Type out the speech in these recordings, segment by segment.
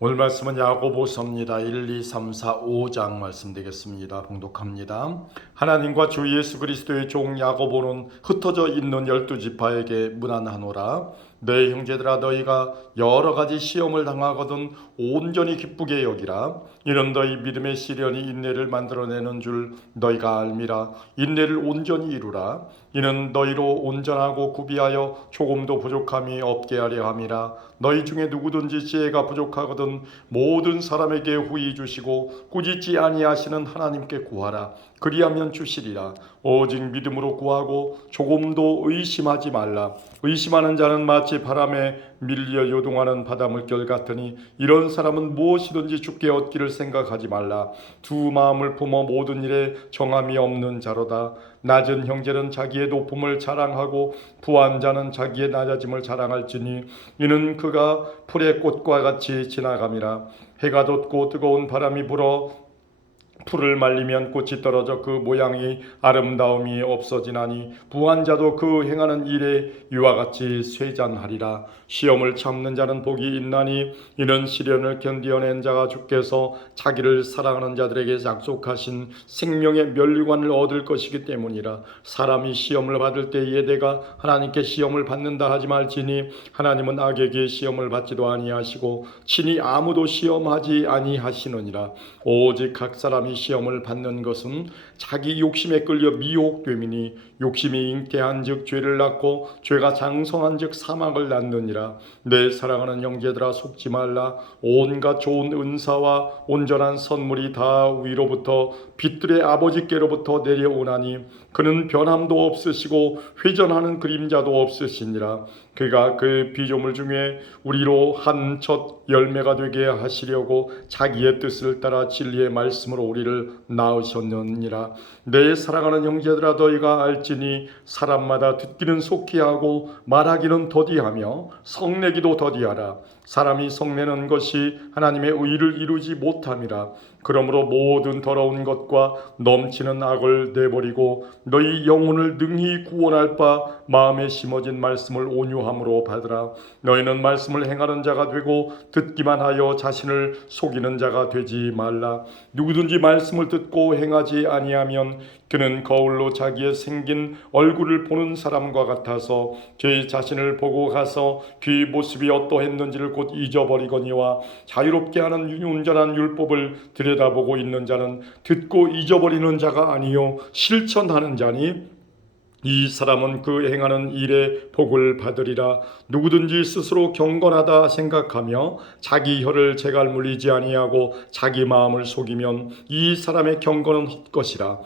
오늘 말씀은 야고보서입니다. 1, 2, 3, 4, 5장 말씀 되겠습니다. 봉독합니다. 하나님과 주 예수 그리스도의 종 야고보는 흩어져 있는 12지파에게 문안하노라. 내 형제들아, 너희가 여러 가지 시험을 당하거든 온전히 기쁘게 여기라. 이는 너희 믿음의 시련이 인내를 만들어내는 줄 너희가 알미라. 인내를 온전히 이루라. 이는 너희로 온전하고 구비하여 조금도 부족함이 없게 하려 함이라. 너희 중에 누구든지 지혜가 부족하거든 모든 사람에게 후히 주시고 꾸짖지 아니하시는 하나님께 구하라. 그리하면 주시리라. 오직 믿음으로 구하고 조금도 의심하지 말라. 의심하는 자는 마치 바람에 밀려 요동하는 바닷물결 같으니 이런 사람은 무엇이든지 죽게 얻기를 생각하지 말라. 두 마음을 품어 모든 일에 정함이 없는 자로다. 낮은 형제는 자기의 높음을 자랑하고 부한 자는 자기의 낮아짐을 자랑할지니 이는 그가 풀의 꽃과 같이 지나감이라. 해가 돋고 뜨거운 바람이 불어 풀을 말리면 꽃이 떨어져 그 모양이 아름다움이 없어지나니 부한 자도 그 행하는 일에 이와 같이 쇠잔하리라. 시험을 참는 자는 복이 있나니 이는 시련을 견디어낸 자가 주께서 자기를 사랑하는 자들에게 약속하신 생명의 면류관을 얻을 것이기 때문이라. 사람이 시험을 받을 때에 내가 하나님께 시험을 받는다 하지 말지니 하나님은 악에게 시험을 받지도 아니하시고 친히 아무도 시험하지 아니하시느니라. 오직 각 사람이 시험을 받는 것은 자기 욕심에 끌려 미혹됨이니 욕심이 잉태한즉 죄를 낳고 죄가 장성한즉 사망을 낳느니라. 내 사랑하는 형제들아, 속지 말라. 온갖 좋은 은사와 온전한 선물이 다 위로부터 빛들의 아버지께로부터 내려오나니 그는 변함도 없으시고 회전하는 그림자도 없으시니라. 그가 그 피조물 중에 우리로 한 첫 열매가 되게 하시려고 자기의 뜻을 따라 진리의 말씀으로 우리를 낳으셨느니라. 내 사랑하는 형제들아, 너희가 알지니 사람마다 듣기는 속히 하고 말하기는 더디하며 성내기도 더디하라. 사람이 성내는 것이 하나님의 의를 이루지 못함이라. 그러므로 모든 더러운 것과 넘치는 악을 내버리고 너희 영혼을 능히 구원할 바 마음에 심어진 말씀을 온유함으로 받으라. 너희는 말씀을 행하는 자가 되고 듣기만 하여 자신을 속이는 자가 되지 말라. 누구든지 말씀을 듣고 행하지 아니하면 그는 거울로 자기의 생긴 얼굴을 보는 사람과 같아서 제 자신을 보고 가서 그의 모습이 어떠했는지를 곧 잊어버리거니와 자유롭게 하는 온전한 율법을 들여다보고 있는 자는 듣고 잊어버리는 자가 아니요 실천하는 자니 이 사람은 그 행하는 일에 복을 받으리라. 누구든지 스스로 경건하다 생각하며 자기 혀를 제갈 물리지 아니하고 자기 마음을 속이면 이 사람의 경건은 헛것이라.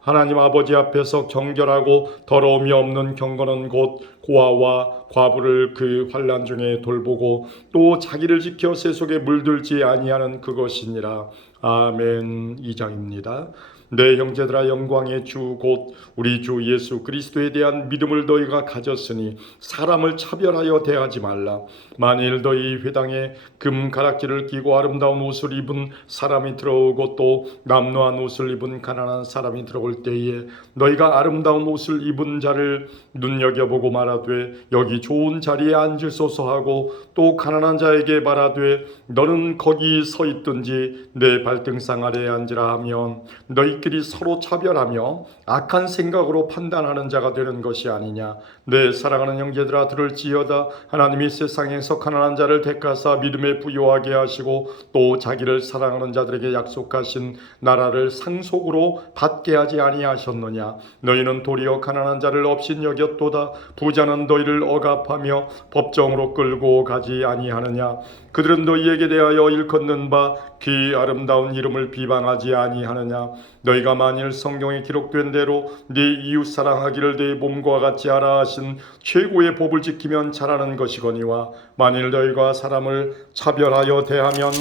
하나님 아버지 앞에서 경결하고 더러움이 없는 경건은 곧 고아와 과부를 그 환난 중에 돌보고 또 자기를 지켜 새 속에 물들지 아니하는 그것이니라. 아멘. 2장입니다. 내 형제들아, 영광의 주 곧 우리 주 예수 그리스도에 대한 믿음을 너희가 가졌으니 사람을 차별하여 대하지 말라. 만일 너희 회당에 금 가락지를 끼고 아름다운 옷을 입은 사람이 들어오고 또 남루한 옷을 입은 가난한 사람이 들어올 때에 너희가 아름다운 옷을 입은 자를 눈여겨보고 말하되 여기 좋은 자리에 앉으소서 하고 또 가난한 자에게 말하되 너는 거기 서 있든지 내 발등상 아래에 앉으라 하면 너희끼리 서로 차별하며 악한 생각으로 판단하는 자가 되는 것이 아니냐. 내 사랑하는 형제들아, 들을지어다. 하나님이 세상에서 가난한 자를 택하사 믿음에 부요하게 하시고 또 자기를 사랑하는 자들에게 약속하신 나라를 상속으로 받게 하지 아니하셨느냐. 너희는 도리어 가난한 자를 업신여겼도다. 부자는 너희를 억압하며 법정으로 끌고 가지 아니하느냐. 그들은 너희에게 대하여 일컫는 바 그 아름다운 이름을 비방하지 아니하느냐. 너희가 만일 성경에 기록된 대로 네 이웃 사랑하기를 네 몸과 같이 하라 하신 최고의 법을 지키면 잘하는 것이거니와 만일 너희가 사람을 차별하여 대하면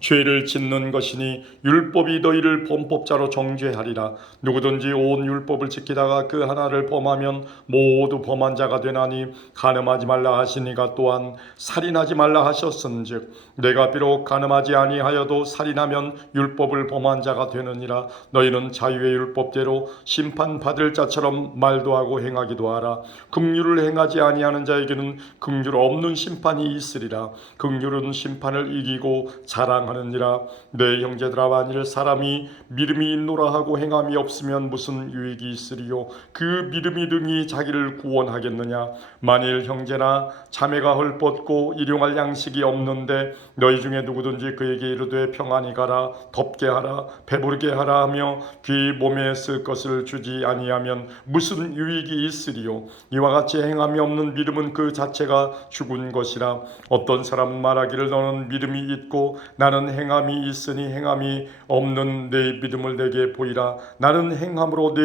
죄를 짓는 것이니 율법이 너희를 범법자로 정죄하리라. 누구든지 온 율법을 지키다가 그 하나를 범하면 모두 범한 자가 되나니 간음하지 말라 하시니가 또한 살인하지 말라 하셨은즉 내가 비록 간음하지 아니하여도 살인하면 율법을 범한 자가 되느니라. 너희는 자유의 율법대로 심판받을 자처럼 말도 하고 행하기도 하라. 긍휼을 행하지 아니하는 자에게는 긍휼 없는 심판이 있으리라. 긍휼은 심판을 이기고 자랑하느니라. 내 형제들아, 만일 사람이 믿음이 있노라 하고 행함이 없으면 무슨 유익이 있으리요? 그 믿음이 능히 자기를 구원하겠느냐? 만일 형제나 자매가 헐벗고 일용할 양식이 없는데 너희 중에 누구든지 그에게 이르되 평안히 가라, 덥게 하라, 배부르게 하라 하며 귀 몸에 쓸 것을 주지 아니하면 무슨 유익이 있으리요? 이와 같이 행함이 없는 믿음은 그 자체가 죽은 것이라. 어떤 사람은 말하기를 너는 믿음이 있고 나는 행함이 있으니 행함이 없는 내 믿음을 내게 보이라. 나는 행함으로 내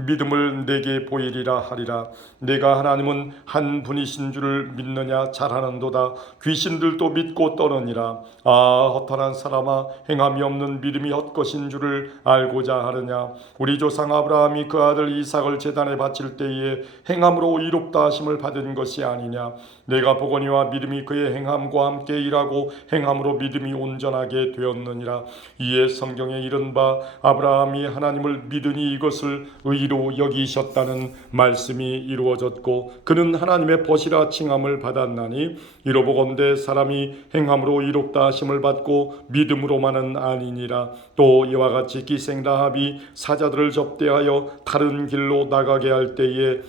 믿음을 내게 보이리라 하리라. 내가 하나님은 한 분이신 줄을 믿느냐? 잘하는도다. 귀신들도 믿고 떠느니라. 아, 허탄한 사람아, 행함이 없는 믿음이 헛것인 줄을 알고자 하느냐? 우리 조상 아브라함이 그 아들 이삭을 제단에 바칠 때에 행함으로 이롭다 하심을 받은 것이 아니냐? 내가 보거니와 믿음이 그의 행함과 함께 일하고 행함으로 믿음이 온전하게 되었느니라. 이에 성경에 이른 바 아브라함이 하나님을 믿으니 이것을 의로 여기셨다는 말씀이 이루어졌고 그는 하나님의 벗이라 칭함을 받았나니 이로보건대 사람이 행함으로 이롭다 하심을 받고 믿음으로만은 아니니라. 또 이와 같이 기생 라합이 사자들을 접대하여 다른 길로 나가게 할 때에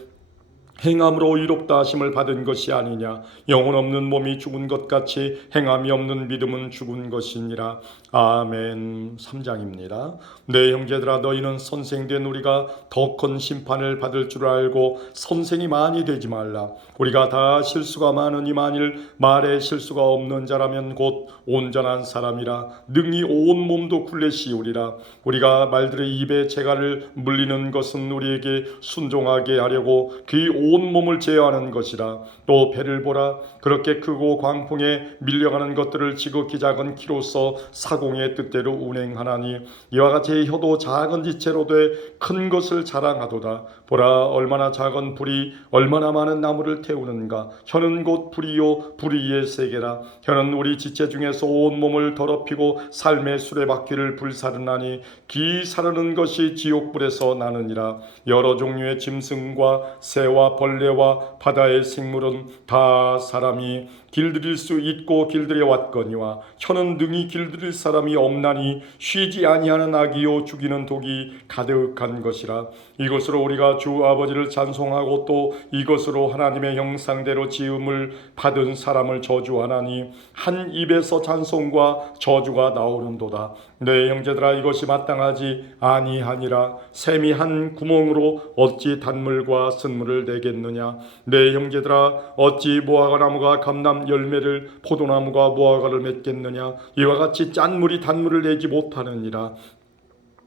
행함으로 이롭다 하심을 받은 것이 아니냐? 영혼 없는 몸이 죽은 것 같이 행함이 없는 믿음은 죽은 것이니라. 아멘. 3장입니다. 내 형제들아, 너희는 선생된 우리가 더 큰 심판을 받을 줄 알고 선생이 많이 되지 말라. 우리가 다 실수가 많으니 만일 말에 실수가 없는 자라면 곧 온전한 사람이라. 능히 온 몸도 굴레시우리라. 우리가 말들의 입에 재갈을 물리는 것은 우리에게 순종하게 하려고 그 온 몸을 제어하는 것이라. 또 배를 보라. 그렇게 크고 광풍에 밀려가는 것들을 지극히 작은 키로서 사공의 뜻대로 운행하나니 이와 같이 혀도 작은 지체로 돼 큰 것을 자랑하도다. 보라, 얼마나 작은 불이 얼마나 많은 나무를 태우는가. 혀는 곧 불이요 불의의 세계라. 혀는 우리 지체 중에서 온 몸을 더럽히고 삶의 수레바퀴를 불사르나니 기 사르는 것이 지옥불에서 나느니라. 여러 종류의 짐승과 새와 벌레와 바다의 생물은 다 사람이 길들일 수 있고 길들여 왔거니와 혀는 능히 길들일 사람이 없나니 쉬지 아니하는 악이요 죽이는 독이 가득한 것이라. 이것으로 우리가 주 아버지를 찬송하고 또 이것으로 하나님의 형상대로 지음을 받은 사람을 저주하나니 한 입에서 찬송과 저주가 나오는도다. 내 형제들아, 이것이 마땅하지 아니하니라. 샘이 한 구멍으로 어찌 단물과 쓴물을 내겠느냐? 내 형제들아, 어찌 무화과나무가 감람 열매를 포도나무가 무화과를 맺겠느냐? 이와 같이 짠 물이 단물을 내지 못하느니라.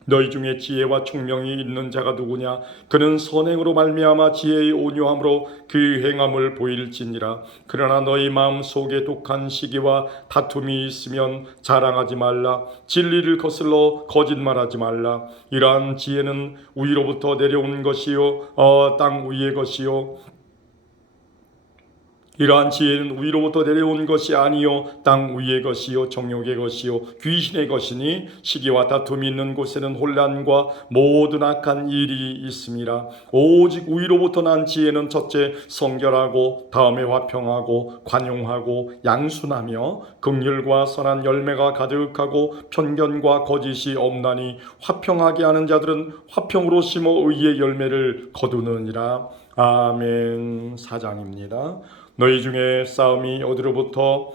너희 중에 지혜와 총명이 있는 자가 누구냐? 그는 선행으로 말미암아 지혜의 온유함으로 그 행함을 보일지니라. 그러나 너희 마음 속에 독한 시기와 다툼이 있으면 자랑하지 말라. 진리를 거슬러 거짓말하지 말라. 이러한 지혜는 위로부터 내려온 것이요 땅 위의 것이요 이러한 지혜는 위로부터 내려온 것이 아니요 땅 위의 것이요 정욕의 것이요 귀신의 것이니 시기와 다툼이 있는 곳에는 혼란과 모든 악한 일이 있음이라. 오직 위로부터 난 지혜는 첫째 성결하고 다음에 화평하고 관용하고 양순하며 긍휼과 선한 열매가 가득하고 편견과 거짓이 없나니 화평하게 하는 자들은 화평으로 심어 의의 열매를 거두느니라. 아멘. 4장입니다. 너희 중에 싸움이 어디로부터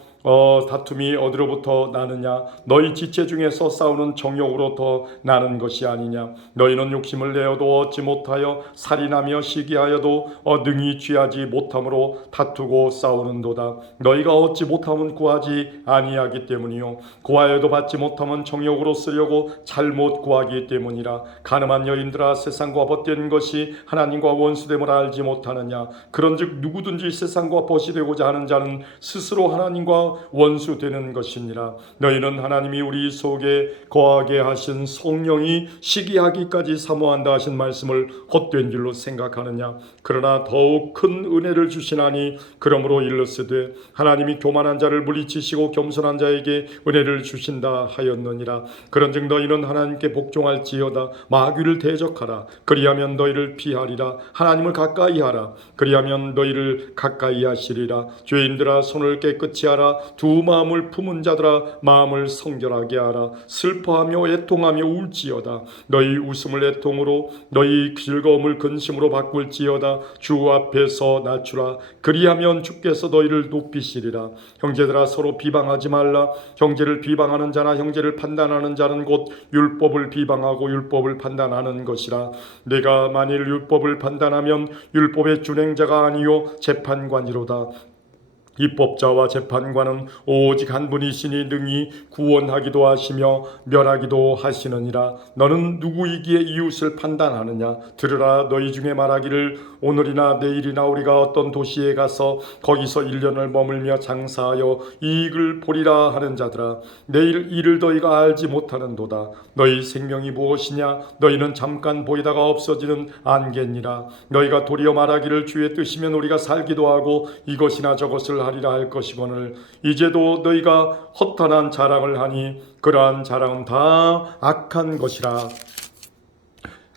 다툼이 어디로부터 나느냐? 너희 지체 중에서 싸우는 정욕으로부터 나는 것이 아니냐? 너희는 욕심을 내어도 얻지 못하여 살인하며 시기하여도 능히 취하지 못함으로 다투고 싸우는도다. 너희가 얻지 못하면 구하지 아니하기 때문이요 구하여도 받지 못하면 정욕으로 쓰려고 잘못 구하기 때문이라. 가늠한 여인들아, 세상과 벗된 것이 하나님과 원수됨을 알지 못하느냐? 그런즉 누구든지 세상과 벗이 되고자 하는 자는 스스로 하나님과 원수 되는 것이니라. 너희는 하나님이 우리 속에 거하게 하신 성령이 시기하기까지 사모한다 하신 말씀을 헛된 줄로 생각하느냐. 그러나 더욱 큰 은혜를 주시나니 그러므로 일렀으되 하나님이 교만한 자를 물리치시고 겸손한 자에게 은혜를 주신다 하였느니라. 그런즉 너희는 하나님께 복종할지어다. 마귀를 대적하라. 그리하면 너희를 피하리라. 하나님을 가까이 하라. 그리하면 너희를 가까이 하시리라. 죄인들아 손을 깨끗이 하라. 두 마음을 품은 자들아 마음을 성결하게 하라. 슬퍼하며 애통하며 울지어다. 너희 웃음을 애통으로 너희 즐거움을 근심으로 바꿀지어다. 주 앞에서 낮추라. 그리하면 주께서 너희를 높이시리라. 형제들아 서로 비방하지 말라. 형제를 비방하는 자나 형제를 판단하는 자는 곧 율법을 비방하고 율법을 판단하는 것이라. 내가 만일 율법을 판단하면 율법의 준행자가 아니요 재판관이로다. 입법자와 재판관은 오직 한 분이시니 능히 구원하기도 하시며 멸하기도 하시느니라. 너는 누구이기에 이웃을 판단하느냐. 들으라. 너희 중에 말하기를 오늘이나 내일이나 우리가 어떤 도시에 가서 거기서 1년을 머물며 장사하여 이익을 보리라 하는 자들아, 내일 일을 너희가 알지 못하는도다. 너희 생명이 무엇이냐. 너희는 잠깐 보이다가 없어지는 안개니라. 너희가 도리어 말하기를 주의 뜻이면 우리가 살기도 하고 이것이나 저것을 하리라 할 것이거늘 이제도 너희가 허탄한 자랑을 하니 그러한 자랑은 다 악한 것이라.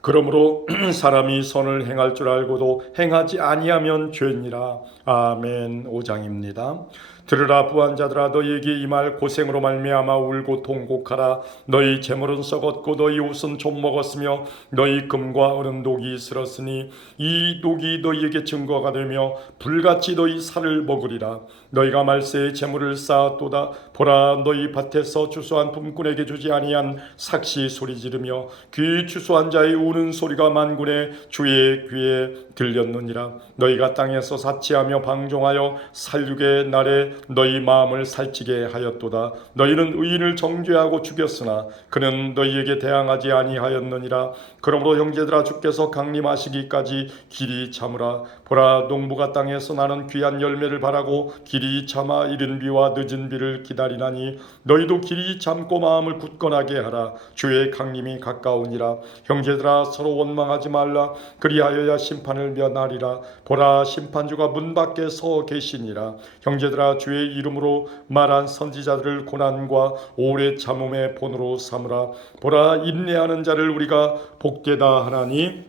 그러므로 사람이 선을 행할 줄 알고도 행하지 아니하면 죄니라. 아멘. 5장입니다. 들으라. 부한 자들아 너희에게 이 말 고생으로 말미암아 울고 통곡하라. 너희 재물은 썩었고 너희 옷은 좀 먹었으며 너희 금과 은은 녹이 슬었으니 이 녹이 너희에게 증거가 되며 불같이 너희 살을 먹으리라. 너희가 말세에 재물을 쌓았도다. 보라. 너희 밭에서 추수한 품꾼에게 주지 아니한 삭시 소리 지르며 귀 추수한 자의 우는 소리가 만군의 주의 귀에 들렸느니라. 너희가 땅에서 사치하며 방종하여 살육의 날에 너희 마음을 살찌게 하였도다. 너희는 의인을 정죄하고 죽였으나 그는 너희에게 대항하지 아니하였느니라. 그러므로 형제들아 주께서 강림하시기까지 길이 참으라. 보라. 농부가 땅에서 나는 귀한 열매를 바라고 길이 참아 이른 비와 늦은 비를 기다리나니 너희도 길이 참고 마음을 굳건하게 하라. 주의 강림이 가까우니라. 형제들아 서로 원망하지 말라. 그리하여야 심판을 면하리라. 보라. 심판주가 문 밖에 서 계시니라. 형제들아 주의 이름으로 말한 선지자들을 고난과 오래 참음의 본으로 삼으라. 보라. 인내하는 자를 우리가 복되다 하나니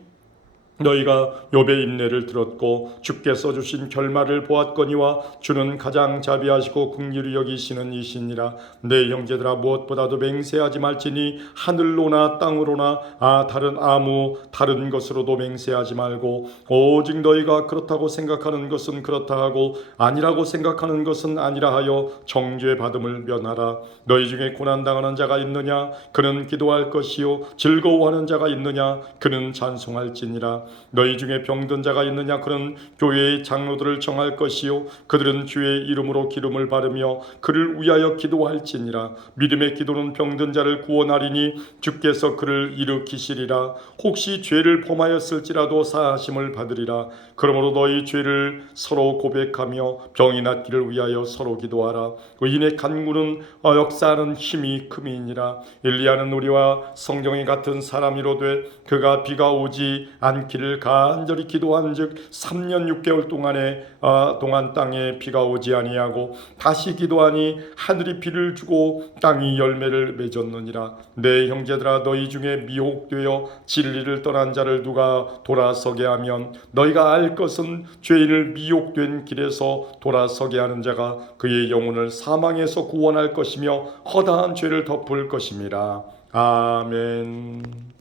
너희가 욥의 인내를 들었고 주께서 주신 결말을 보았거니와 주는 가장 자비하시고 긍휼히 여기시는 이시니라. 내 형제들아 무엇보다도 맹세하지 말지니 하늘로나 땅으로나 다른 것으로도 맹세하지 말고 오직 너희가 그렇다고 생각하는 것은 그렇다 하고 아니라고 생각하는 것은 아니라 하여 정죄 받음을 면하라. 너희 중에 고난당하는 자가 있느냐. 그는 기도할 것이요 즐거워하는 자가 있느냐. 그는 찬송할지니라. 너희 중에 병든 자가 있느냐. 그는 교회의 장로들을 정할 것이요 그들은 주의 이름으로 기름을 바르며 그를 위하여 기도할지니라. 믿음의 기도는 병든 자를 구원하리니 주께서 그를 일으키시리라. 혹시 죄를 범하였을지라도 사하심을 받으리라. 그러므로 너희 죄를 서로 고백하며 병이 낫기를 위하여 서로 기도하라. 의인의 간구는 역사하는 힘이 큼이니라. 엘리야는 우리와 성경이 같은 사람이로되 그가 비가 오지 않기를 간절히 기도한즉 3년 6개월 동안 땅에 비가 오지 아니하고 다시 기도하니 하늘이 비를 주고 땅이 열매를 맺었느니라. 내 형제들아 너희 중에 미혹되어 진리를 떠난 자를 누가 돌아서게 하면 너희가 알 것은 죄인을 미혹된 길에서 돌아서게 하는 자가 그의 영혼을 사망에서 구원할 것이며 허다한 죄를 덮을 것임이라. 아멘.